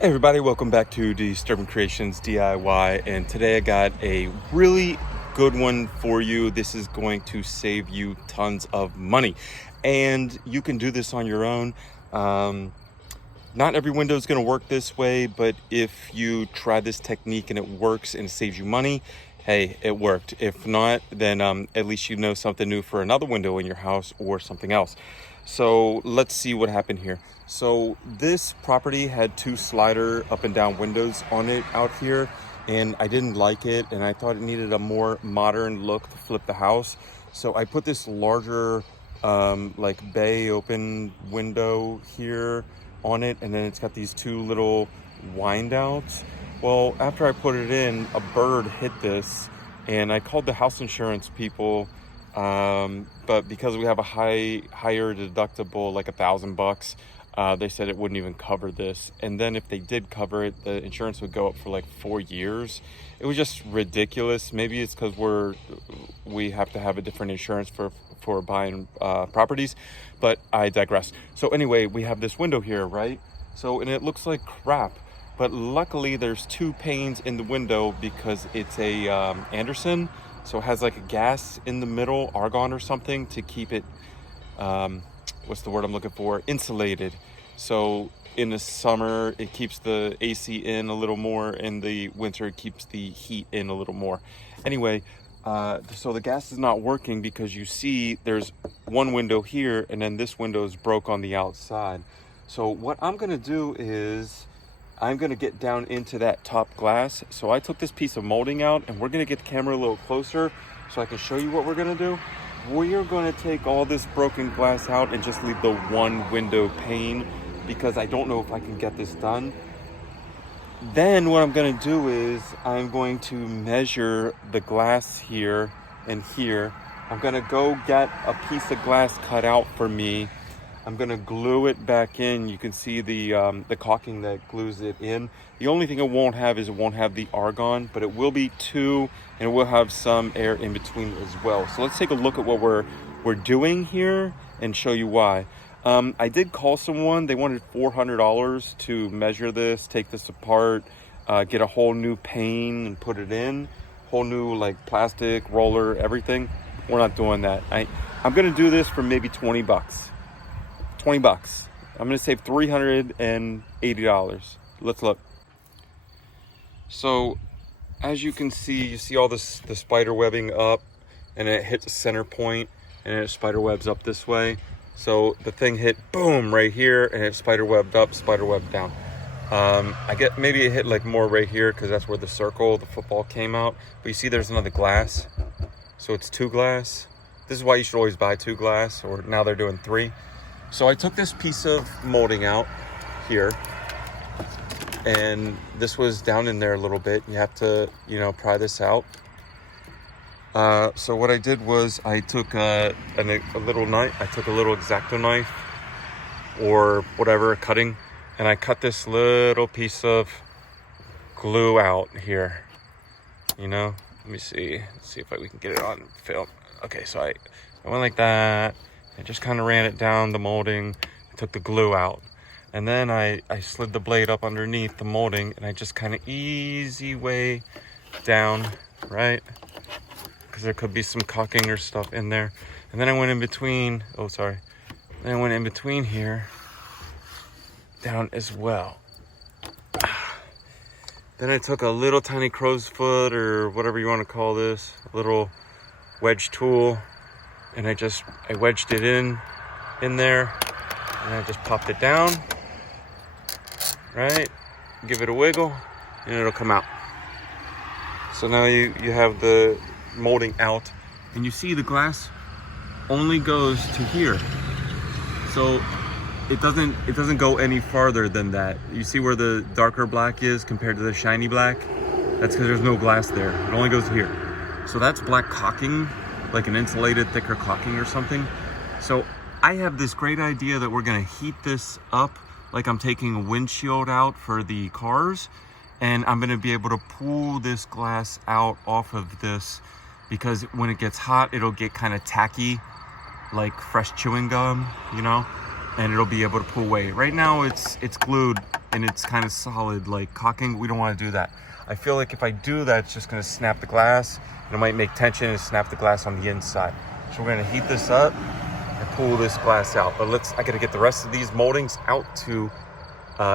Hey everybody, welcome back to Disturbing Kreationz DIY, and today I got a really good one for you. This is going to save you tons of money, and you can do this on your own. Not every window is going to work this way, but if you try this technique and it works and it saves you money, hey, it worked. If not, then at least you know something new for another window in your house or something else. So let's see what happened here. So this property had two slider up and down windows on it out here, and I didn't like it, and I thought it needed a more modern look to flip the house. So I put this larger like bay open window here on it, and then it's got these two little wind outs. Well, after I put it in, a bird hit this, and I called the house insurance people, but because we have a higher deductible, like $1,000, they said it wouldn't even cover this. And then if they did cover it, the insurance would go up for like 4 years. It was just ridiculous. Maybe it's because we have to have a different insurance for buying properties, but I digress. So anyway, we have this window here, right? So, and it looks like crap, but luckily there's two panes in the window because it's a Anderson. So it has like a gas in the middle, argon or something, to keep it, what's the word I'm looking for? Insulated. So in the summer, it keeps the AC in a little more. In the winter, it keeps the heat in a little more. Anyway, so the gas is not working because you see there's one window here, and then this window is broke on the outside. So what I'm gonna do is I'm gonna get down into that top glass. So I took this piece of molding out, and we're gonna get the camera a little closer so I can show you what we're gonna do. We are gonna take all this broken glass out and just leave the one window pane, because I don't know if I can get this done. Then what I'm gonna do is I'm going to measure the glass here and here. I'm gonna go get a piece of glass cut out for me. I'm gonna glue it back in. You can see the caulking that glues it in. The only thing it won't have is it won't have the argon, but it will be two, and it will have some air in between as well. So let's take a look at what we're doing here and show you why. I did call someone. They wanted $400 to measure this, take this apart, get a whole new pane and put it in, whole new like plastic roller, everything. We're not doing that. I'm gonna do this for maybe 20 bucks. 20 bucks. I'm gonna save $380. Let's look. So as you can see, you see all this, the spider webbing up, and it hits a center point, and it spider webs up this way. So the thing hit boom right here, and it spider webbed up, spider webbed down. I get maybe it hit like more right here because that's where the circle, the football came out. But you see there's another glass. So it's two glass. This is why you should always buy two glass, or now they're doing three. So I took this piece of molding out here, and this was down in there a little bit. You have to, pry this out. So what I did was I took a little knife. I took a little X-Acto knife or whatever, cutting, and I cut this little piece of glue out here. Let me see. Let's see if we can get it on film. Okay, so I went like that. I just kind of ran it down the molding. I took the glue out, and then I slid the blade up underneath the molding, and I just kind of easy way down, right? Because there could be some caulking or stuff in there. And then I went in between, then I went in between here, down as well. Then I took a little tiny crow's foot, or whatever you want to call this, a little wedge tool, and I wedged it in there, and I just popped it down, right? Give it a wiggle, and it'll come out. So now you have the molding out, and you see the glass only goes to here, so it doesn't go any farther than that. You see where the darker black is compared to the shiny black? That's because there's no glass there. It only goes here. So that's black caulking, like an insulated thicker caulking or something. So I have this great idea that we're gonna heat this up like I'm taking a windshield out for the cars, and I'm gonna be able to pull this glass out off of this, because when it gets hot, it'll get kind of tacky, like fresh chewing gum, and it'll be able to pull away. Right now it's glued and it's kind of solid, like caulking. We don't want to do that. I feel like if I do that, it's just going to snap the glass, and it might make tension and snap the glass on the inside. So we're going to heat this up and pull this glass out. But I got to get the rest of these moldings out to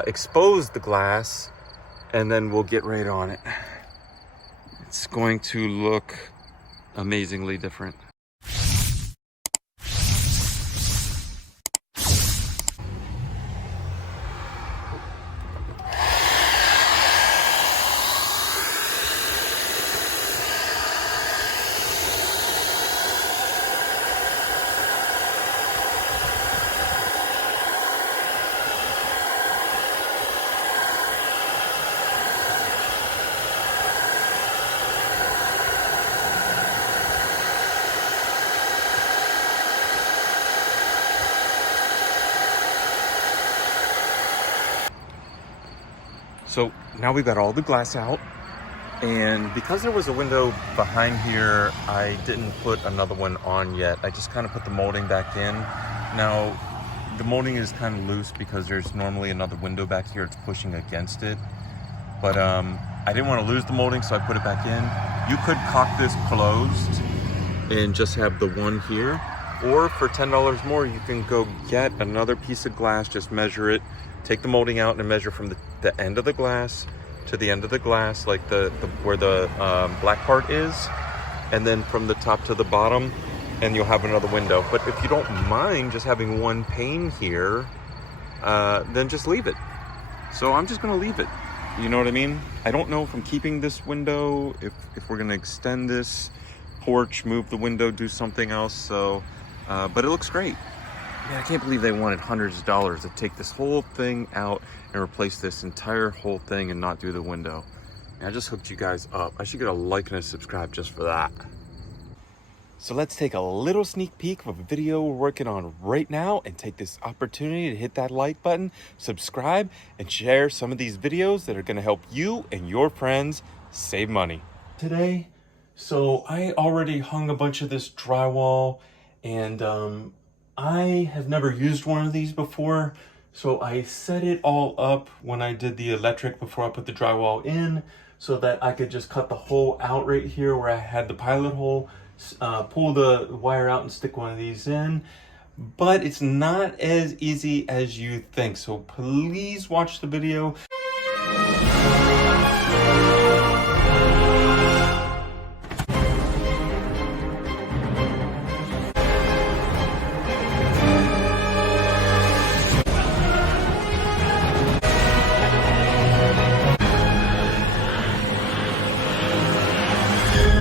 expose the glass, and then we'll get right on it. It's going to look amazingly different. So now we've got all the glass out, and because there was a window behind here, I didn't put another one on yet. I just kind of put the molding back in. Now, the molding is kind of loose because there's normally another window back here. It's pushing against it. But I didn't want to lose the molding, so I put it back in. You could caulk this closed and just have the one here. Or for $10 more, you can go get another piece of glass, just measure it, take the molding out and measure from the end of the glass to the end of the glass, like where the black part is, and then from the top to the bottom, and you'll have another window. But if you don't mind just having one pane here, then just leave it. So I'm just gonna leave it. You know what I mean? I don't know if I'm keeping this window, if we're gonna extend this porch, move the window, do something else. So, but it looks great. Man, I can't believe they wanted hundreds of dollars to take this whole thing out and replace this entire whole thing and not do the window. And I just hooked you guys up. I should get a like and a subscribe just for that. So let's take a little sneak peek of a video we're working on right now and take this opportunity to hit that like button, subscribe, and share some of these videos that are gonna help you and your friends save money. Today, so I already hung a bunch of this drywall, and I have never used one of these before, so I set it all up when I did the electric before I put the drywall in, so that I could just cut the hole out right here where I had the pilot hole, pull the wire out and stick one of these in. But it's not as easy as you think, so please watch the video.